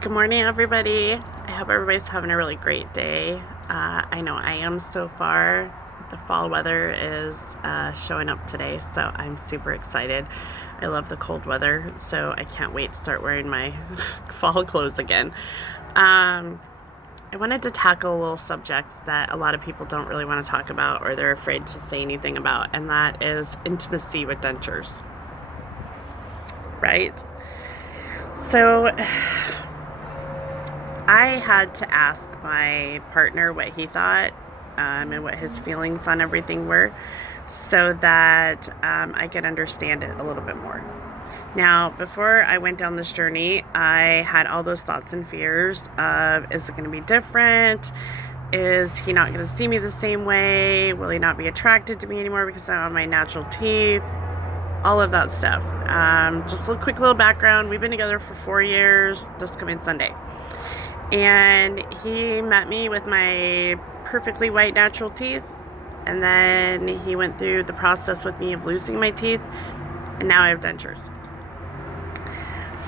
Good morning, everybody. I hope everybody's having a really great day. I know I am so far. The fall weather is showing up today, so I'm super excited. I love the cold weather, so I can't wait to start wearing my fall clothes again. I wanted to tackle a little subject that a lot of people don't really want to talk about or they're afraid to say anything about, and that is intimacy with dentures, right? So I had to ask my partner what he thought and what his feelings on everything were so that I could understand it a little bit more. Now, before I went down this journey, I had all those thoughts and fears of, is it going to be different? Is he not going to see me the same way? Will he not be attracted to me anymore because I have my natural teeth? All of that stuff. Just a quick little background. We've been together for 4 years this coming Sunday. And he met me with my perfectly white natural teeth, and then he went through the process with me of losing my teeth, and now I have dentures.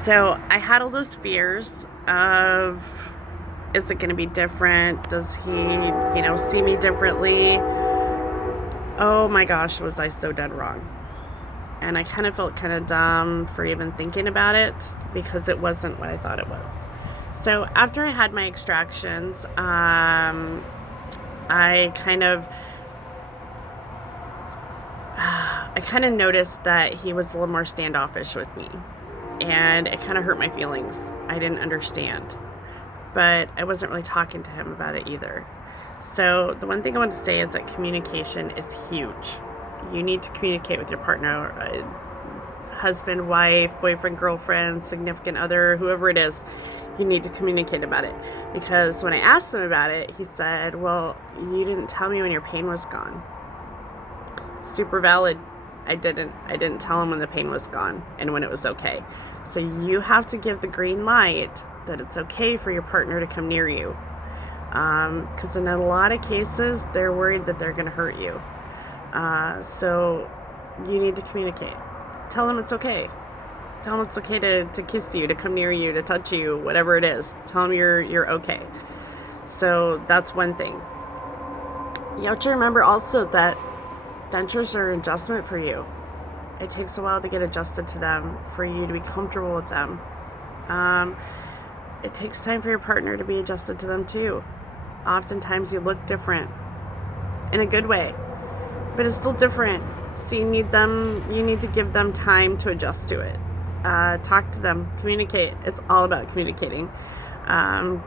So I had all those fears of, is it going to be different? Does he, see me differently? Oh my gosh, was I so dead wrong. And I kind of felt kind of dumb for even thinking about it because it wasn't what I thought it was. So after I had my extractions, I kind of noticed that he was a little more standoffish with me, and it kind of hurt my feelings. I didn't understand, but I wasn't really talking to him about it either. So the one thing I want to say is that communication is huge. You need to communicate with your partner, husband, wife, boyfriend, girlfriend, significant other, whoever it is. You need to communicate about it, because when I asked him about it, he said, well, you didn't tell me when your pain was gone. Super valid. I didn't tell him when the pain was gone and when it was okay. So you have to give the green light that it's okay for your partner to come near you, because in a lot of cases they're worried that they're going to hurt you. So you need to communicate. Tell them it's okay. Tell them it's okay to kiss you, to come near you, to touch you, whatever it is. Tell them you're okay. So that's one thing. You have to remember also that dentures are an adjustment for you. It takes a while to get adjusted to them, for you to be comfortable with them. It takes time for your partner to be adjusted to them too. Oftentimes you look different in a good way, but it's still different. So you need to give them time to adjust to it. Talk to them, communicate. It's all about communicating.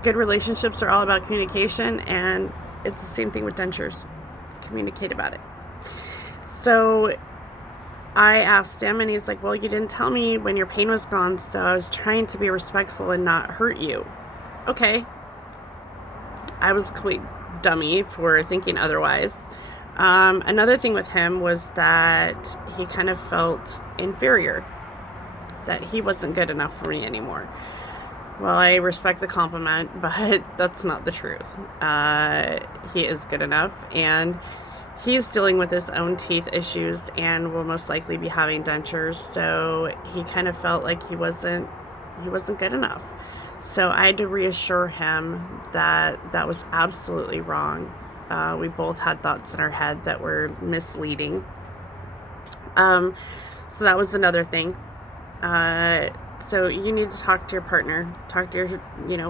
Good relationships are all about communication, and it's the same thing with dentures. Communicate about it. So I asked him, and he's like, well, you didn't tell me when your pain was gone, so I was trying to be respectful and not hurt you. Okay. I was a complete dummy for thinking otherwise. Another thing with him was that he kind of felt inferior, that he wasn't good enough for me anymore. Well, I respect the compliment, but that's not the truth. He is good enough, and he's dealing with his own teeth issues and will most likely be having dentures, so he kind of felt like he wasn't good enough. So I had to reassure him that that was absolutely wrong. We both had thoughts in our head that were misleading. So that was another thing. So you need to talk to your partner, talk to your,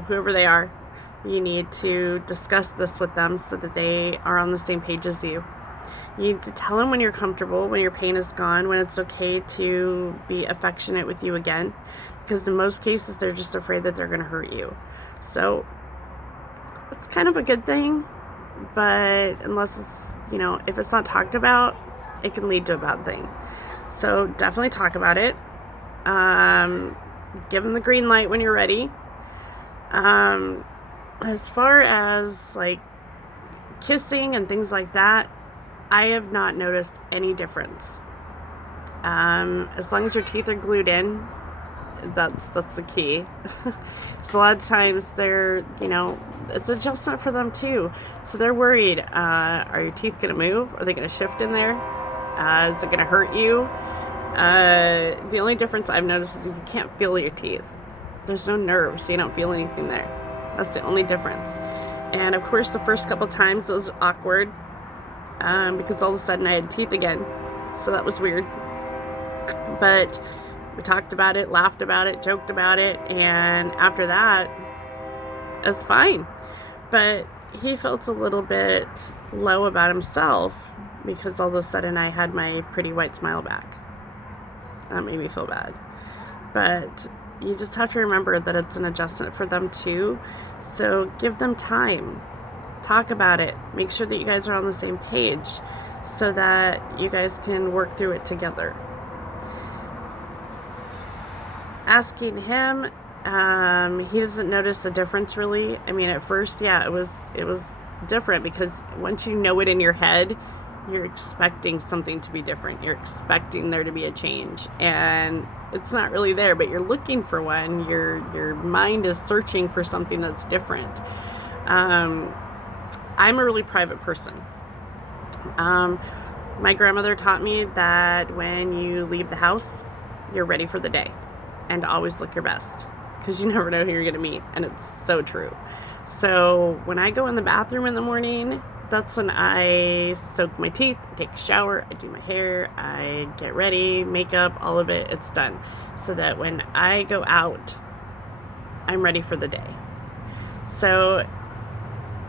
whoever they are. You need to discuss this with them so that they are on the same page as you. You need to tell them when you're comfortable, when your pain is gone, when it's okay to be affectionate with you again, because in most cases they're just afraid that they're going to hurt you. So it's kind of a good thing, but unless it's, if it's not talked about, it can lead to a bad thing. So definitely talk about it. Give them the green light when you're ready. As far as like kissing and things like that, I have not noticed any difference. As long as your teeth are glued in, that's the key. So a lot of times they're, it's adjustment for them too. So they're worried, are your teeth going to move? Are they going to shift in there? Is it going to hurt you? The only difference I've noticed is you can't feel your teeth. There's no nerves. You don't feel anything there. That's the only difference. And of course, the first couple times it was awkward because all of a sudden I had teeth again. So that was weird. But we talked about it, laughed about it, joked about it, and after that, it was fine. But he felt a little bit low about himself because all of a sudden I had my pretty white smile back. That made me feel bad. But you just have to remember that it's an adjustment for them too. So give them time. Talk about it. Make sure that you guys are on the same page so that you guys can work through it together. Asking him, he doesn't notice a difference really. I mean, at first, yeah, it was different because once you know it in your head, you're expecting something to be different. You're expecting there to be a change, and it's not really there, but you're looking for one. Your mind is searching for something that's different. I'm a really private person. My grandmother taught me that when you leave the house, you're ready for the day, and always look your best because you never know who you're going to meet, and it's so true. So when I go in the bathroom in the morning, that's when I soak my teeth, I take a shower, I do my hair, I get ready, makeup, all of it, it's done. So that when I go out, I'm ready for the day. So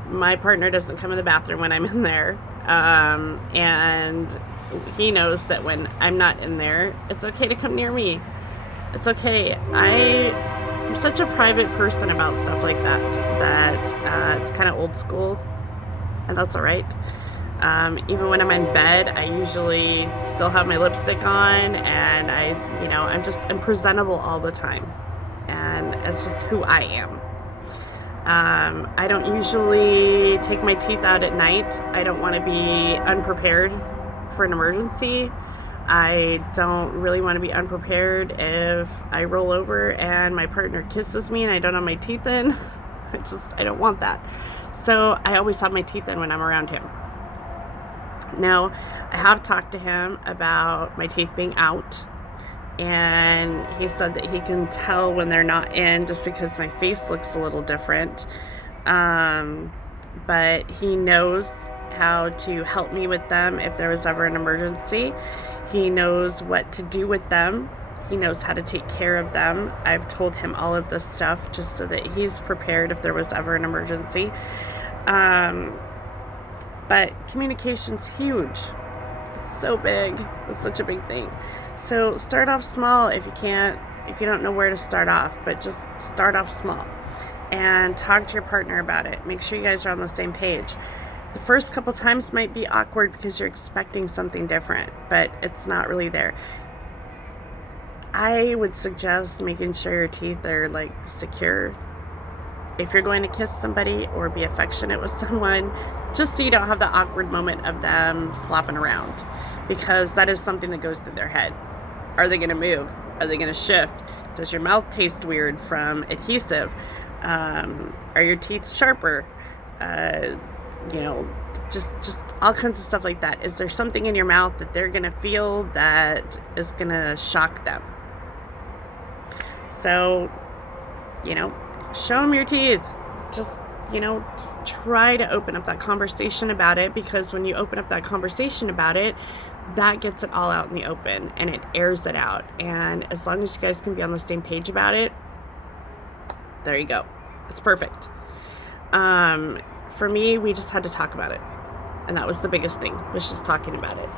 my partner doesn't come in the bathroom when I'm in there. And he knows that when I'm not in there, it's okay to come near me. It's okay. I'm such a private person about stuff like that it's kind of old school. And that's all right. Even when I'm in bed, I usually still have my lipstick on, and I'm presentable all the time, and it's just who I am. I don't usually take my teeth out at night. I don't want to be unprepared for an emergency. I don't really want to be unprepared if I roll over and my partner kisses me and I don't have my teeth in. I don't want that. So I always have my teeth in when I'm around him. Now, I have talked to him about my teeth being out, and he said that he can tell when they're not in just because my face looks a little different. But he knows how to help me with them if there was ever an emergency. He knows what to do with them. He knows how to take care of them. I've told him all of this stuff just so that he's prepared if there was ever an emergency. But communication's huge. It's so big. It's such a big thing. So start off small if you don't know where to start off, but just start off small and talk to your partner about it. Make sure you guys are on the same page. The first couple times might be awkward because you're expecting something different, but it's not really there. I would suggest making sure your teeth are secure. If you're going to kiss somebody or be affectionate with someone, just so you don't have the awkward moment of them flopping around, because that is something that goes through their head. Are they going to move? Are they going to shift? Does your mouth taste weird from adhesive? Are your teeth sharper? Just all kinds of stuff like that. Is there something in your mouth that they're going to feel that is going to shock them? So, show them your teeth. Just try to open up that conversation about it, because when you open up that conversation about it, that gets it all out in the open and it airs it out. And as long as you guys can be on the same page about it, there you go. It's perfect. For me, we just had to talk about it. And that was the biggest thing, was just talking about it.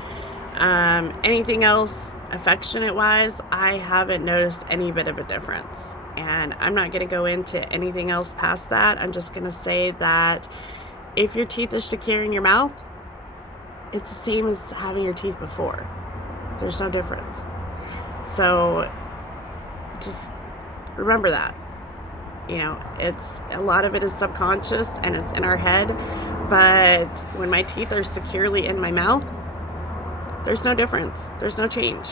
Anything else, affectionate-wise, I haven't noticed any bit of a difference. And I'm not going to go into anything else past that. I'm just going to say that if your teeth are secure in your mouth, it's the same as having your teeth before. There's no difference. So just remember that. It's a lot of it is subconscious and it's in our head. But when my teeth are securely in my mouth, there's no difference. There's no change.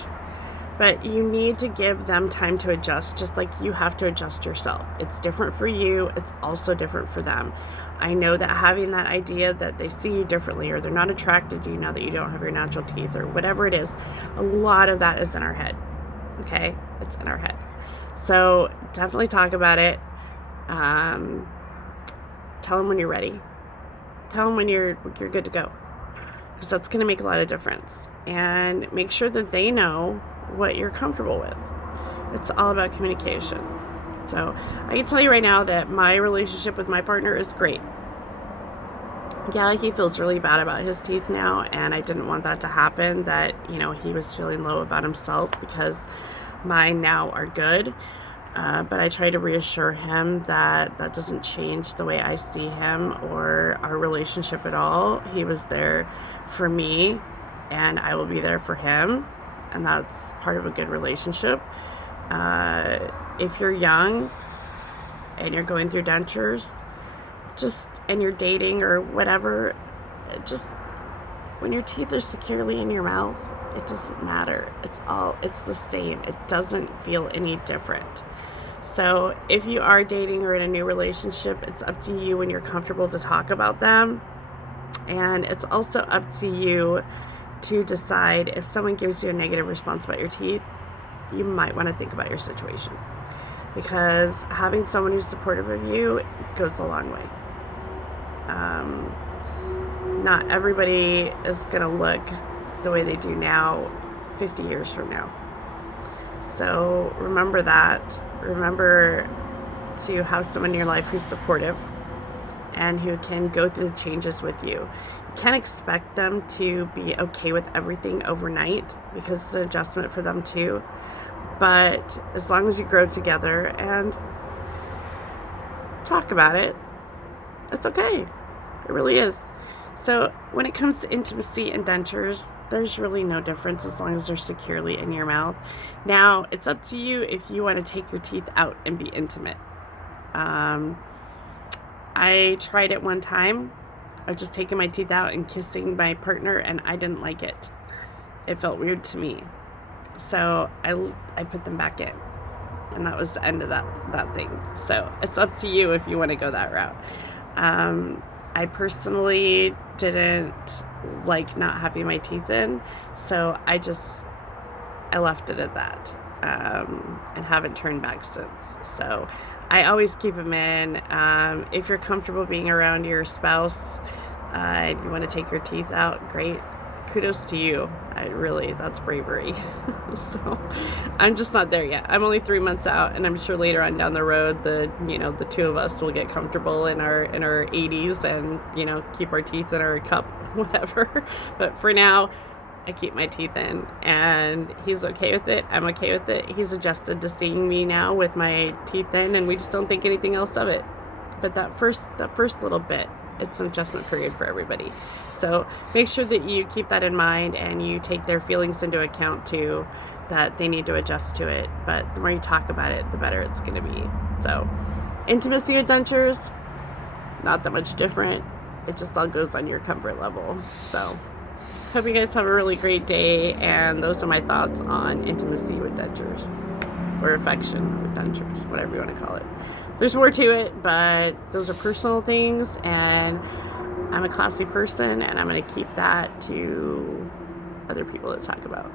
But you need to give them time to adjust, just like you have to adjust yourself. It's different for you. It's also different for them. I know that having that idea that they see you differently, or they're not attracted to you now that you don't have your natural teeth, or whatever it is, a lot of that is in our head. Okay? It's in our head. So definitely talk about it. Um, Tell them when you're ready. Tell them when you're good to go, because that's going to make a lot of difference. And make sure that they know what you're comfortable with. It's all about communication. So I can tell you right now that my relationship with my partner is great. Yeah, he feels really bad about his teeth now, and I didn't want that to happen, that, he was feeling low about himself because mine now are good. But I try to reassure him that that doesn't change the way I see him or our relationship at all. He was there for me, and I will be there for him, and that's part of a good relationship. If you're young and you're going through dentures, and you're dating or whatever, when your teeth are securely in your mouth, it doesn't matter. It's the same. It doesn't feel any different. So if you are dating or in a new relationship, it's up to you when you're comfortable to talk about them. And it's also up to you to decide, if someone gives you a negative response about your teeth, you might want to think about your situation. Because having someone who's supportive of you goes a long way. Not everybody is going to look the way they do now 50 years from now. So remember that. Remember to have someone in your life who's supportive and who can go through the changes with you. You can't expect them to be okay with everything overnight, because it's an adjustment for them too. But as long as you grow together and talk about it, it's okay. It really is. So when it comes to intimacy and dentures, there's really no difference as long as they're securely in your mouth. Now, it's up to you if you want to take your teeth out and be intimate. I tried it one time. I was just taking my teeth out and kissing my partner, and I didn't like it. It felt weird to me. So I put them back in. And that was the end of that thing. So it's up to you if you want to go that route. I personally didn't like not having my teeth in, so I left it at that, and haven't turned back since. So I always keep them in. If you're comfortable being around your spouse, and you want to take your teeth out, great. Kudos to you. That's bravery. So I'm just not there yet. I'm only 3 months out, and I'm sure later on down the road, the two of us will get comfortable in our 80s and, keep our teeth in our cup, whatever. But for now, I keep my teeth in, and he's okay with it. I'm okay with it. He's adjusted to seeing me now with my teeth in, and we just don't think anything else of it. But that first little bit, it's an adjustment period for everybody. So make sure that you keep that in mind, and you take their feelings into account too, that they need to adjust to it. But the more you talk about it, the better it's going to be. So intimacy of dentures, not that much different. It just all goes on your comfort level. So hope you guys have a really great day, and those are my thoughts on intimacy with dentures, or affection with dentures, whatever you want to call it. There's more to it, but those are personal things, and I'm a classy person, and I'm going to keep that to other people to talk about.